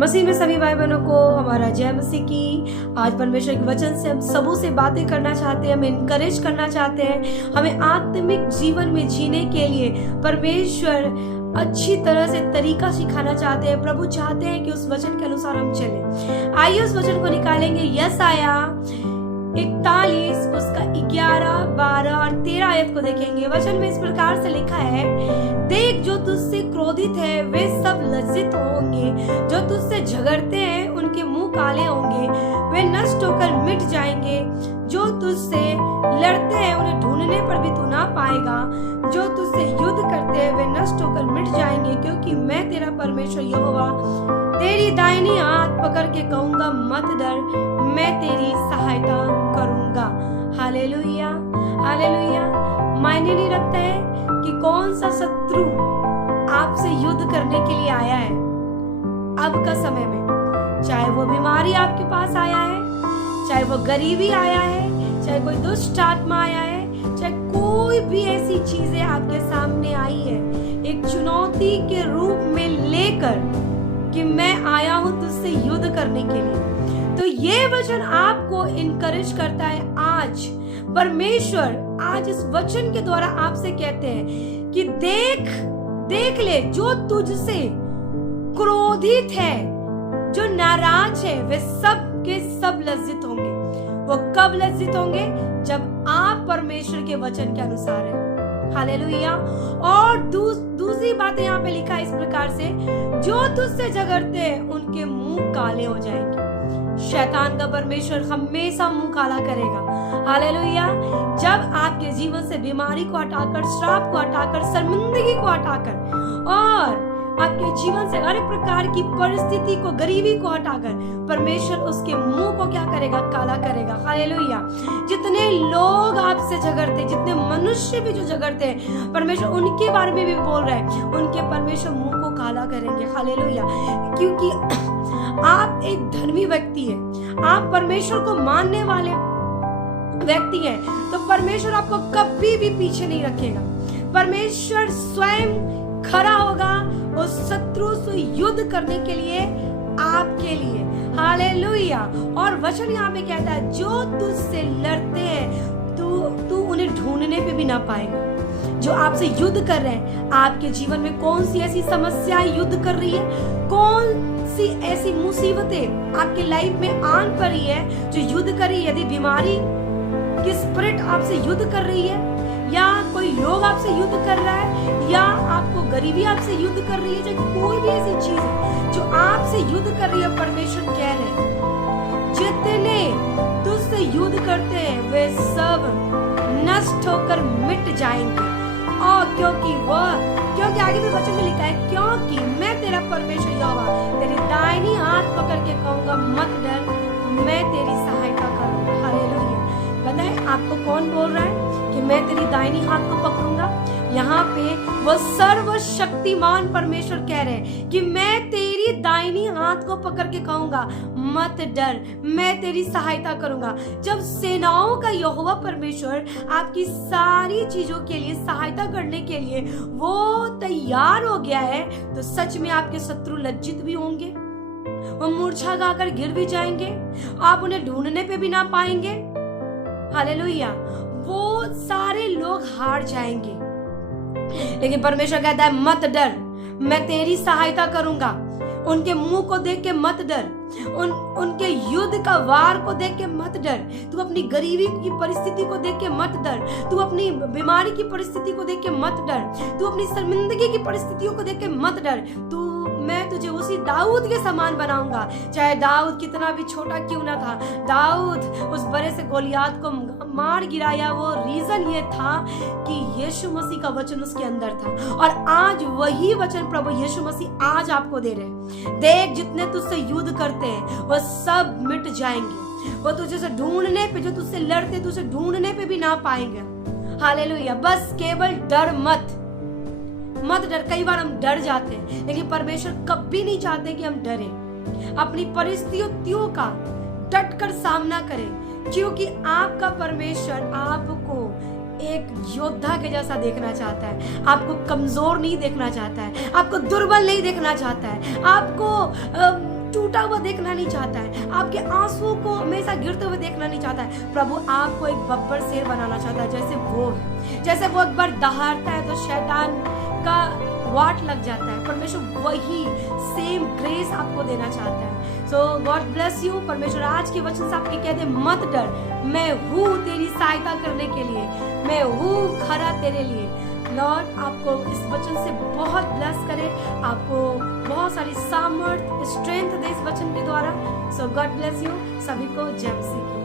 मसीह में सभी भाई बहनों को हमारा जय मसीह की। आज परमेश्वर के वचन से हम सबों से बातें करना चाहते हैं, हमें इनकरेज करना चाहते हैं, हमें आत्मिक जीवन में जीने के लिए परमेश्वर अच्छी तरह से तरीका सिखाना चाहते हैं। प्रभु चाहते हैं कि उस वचन के अनुसार हम चलें। आइए उस वचन को निकालेंगे। यशाया 41 उसका 11, 12 और 13 आयत को देखेंगे। वचन में इस प्रकार से लिखा है, देख जो तुझसे क्रोधित है वे सब लज्जित होंगे, जो तुझसे झगड़ते हैं उनके मुंह काले होंगे, वे नष्ट होकर मिट जाएंगे। जो तुझसे लड़ते हैं उन्हें ढूंढने पर भी तू ना पाएगा, जो तुझसे युद्ध करते हैं वे नष्ट होकर मिट जाएंगे, क्योंकि मैं तेरा परमेश्वर यहोवा तेरी दाहिनी हाथ पकड़ के कहूंगा मत डर, मैं तेरी सहायता करूंगा। Hallelujah, hallelujah. मायने नहीं रखता है कि कौन सा शत्रु आपसे युद्ध करने के लिए आया है अब का समय में, चाहे वो बीमारी आपके पास आया है, चाहे वो गरीबी आया है, चाहे कोई दुष्ट आत्मा आया है, चाहे कोई भी ऐसी चीजें आपके सामने आई है, एक चुनौती के रूप में लेकर कि मैं आया हूं तुझसे युद्ध करने के लिए। तो ये वचन आपको इनकरेज करता है। आज परमेश्वर आज इस वचन के द्वारा आपसे कहते हैं कि देख ले जो तुझसे क्रोधित है, जो नाराज है, वे सब के सब लज्जित होंगे। वो कब लज्जित होंगे? जब आप परमेश्वर के वचन के अनुसार है। हालेलुया। और दूसरी बात यहाँ पे लिखा है इस प्रकार से, जो तुझसे झगड़ते हैं उनके मुंह काले हो जाएंगे। शैतान का परमेश्वर हमेशा मुंह काला करेगा। हालेलुया। जब आपके जीवन से बीमारी को हटाकर, श्राप को हटाकर, शर्मिंदगी को हटाकर और आपके जीवन से हर प्रकार की परिस्थिति को, गरीबी को हटाकर परमेश्वर उसके मुंह को क्या करेगा? काला करेगा। हालेलुया। जितने लोग आपसे झगड़ते, जितने मनुष्य भी जो झगड़ते हैं, परमेश्वर उनके बारे में भी बोल रहे हैं, उनके परमेश्वर मुंह को काला करेंगे। हालेलुया। क्योंकि आप एक धर्मी व्यक्ति है, आप परमेश्वर को मानने वाले व्यक्ति हैं, तो परमेश्वर आपको कभी भी पीछे नहीं रखेगा। परमेश्वर स्वयं खड़ा होगा उस शत्रु से युद्ध करने के लिए, आपके लिए। हालेलुया। और वचन यहाँ पे कहता है, जो तुझसे लड़ते हैं तू उन्हें ढूंढने पे भी ना पाएगा। जो आपसे युद्ध कर रहे हैं, आपके जीवन में कौन सी ऐसी समस्याएं युद्ध कर रही है, कौन सी ऐसी मुसीबतें आपके लाइफ में आन पड़ी है जो युद्ध कर रही है। यदि बीमारी की स्पिरिट आपसे युद्ध कर रही है, या कोई लोग आपसे युद्ध कर रहा है, या आपको गरीबी आपसे युद्ध कर रही है, चाहे कोई भी ऐसी चीज है जो आपसे युद्ध कर रही है, परमेश्वर कह रहे हैं जितने तुझसे युद्ध करते हैं वे सब नष्ट होकर मिट जाएंगे। और क्योंकि आगे भी वचन में लिखा है, क्योंकि मैं तेरा परमेश्वर यहोवा तेरी दाहिनी हाथ पकड़ के कहूंगा मत डर, मैं तेरी सहायता करूंगा। हालेलुया। पता है आपको कौन बोल रहा है कि मैं तेरी दाहिनी हाथ को पकड़ूंगा? यहाँ पे वो सर्वशक्तिमान परमेश्वर कह रहे हैं कि मैं तेरी दाहिनी हाथ को पकड़ के कहूंगा मत डर, मैं तेरी सहायता करूंगा। जब सेनाओं का यहोवा परमेश्वर आपकी सारी चीजों के लिए सहायता करने के लिए वो तैयार हो गया है, तो सच में आपके शत्रु लज्जित भी होंगे, वो मूर्छा गाकर गिर भी जाएंगे, आप उन्हें ढूंढने पे भी ना पाएंगे। हालेलुया। वो सारे लोग हार जाएंगे, लेकिन परमेश्वर कहता है मत डर, मैं तेरी सहायता करूंगा। उनके मुंह को देख के मत डर, उनके युद्ध का वार को देख के मत डर, तू अपनी गरीबी की परिस्थिति को देख के मत डर, तू अपनी बीमारी की परिस्थिति को देख के मत डर, तू अपनी शर्मिंदगी की परिस्थितियों को देख के मत डर। मैं तुझे उसी दाऊद के समान बनाऊंगा। चाहे दाऊद कितना भी छोटा क्यों ना था, दाऊद उस बड़े से गोलियात को मार गिराया, वो रीजन ये था कि यीशु मसीह का वचन उसके अंदर था। और आज वही वचन प्रभु यीशु मसीह आज आपको दे रहे हैं। देख जितने तुझसे युद्ध करते हैं वो सब मिट जाएंगे। वो तुझे ढूंढने पे, जो तुझसे लड़ते तुझे ढूंढने पे भी ना पाएंगे। हालेलुया। बस केवल डर मत डर। कई बार हम डर जाते हैं, लेकिन परमेश्वर कभी नहीं चाहते कि हम डरें। अपनी परिस्थितियों का डट कर सामना करें, क्योंकि आपका परमेश्वर आपको एक योद्धा के जैसा देखना चाहता है। आपको कमजोर नहीं देखना चाहता है, आपको दुर्बल नहीं देखना चाहता है, आपको टूटा हुआ देखना नहीं चाहता है, आपके आंसू को हमेशा गिरते हुए देखना नहीं चाहता है। प्रभु आपको एक बब्बर शेर बनाना चाहता है, जैसे वो एक बार दहाड़ता है तो शैतान का वाट लग जाता है। परमेश्वर वही सेम ग्रेस आपको देना चाहता है। सो गॉड ब्लेस यू। परमेश्वर आज के वचन से आपके कह दे, मत डर, मैं हूँ तेरी सहायता करने के लिए, मैं हूँ खड़ा तेरे लिए। लॉर्ड आपको इस वचन से बहुत ब्लेस करे, आपको बहुत सारी सामर्थ, स्ट्रेंथ दे इस वचन के द्वारा। सो गॉड ब्लेस यू। सभी को जय मसीह की।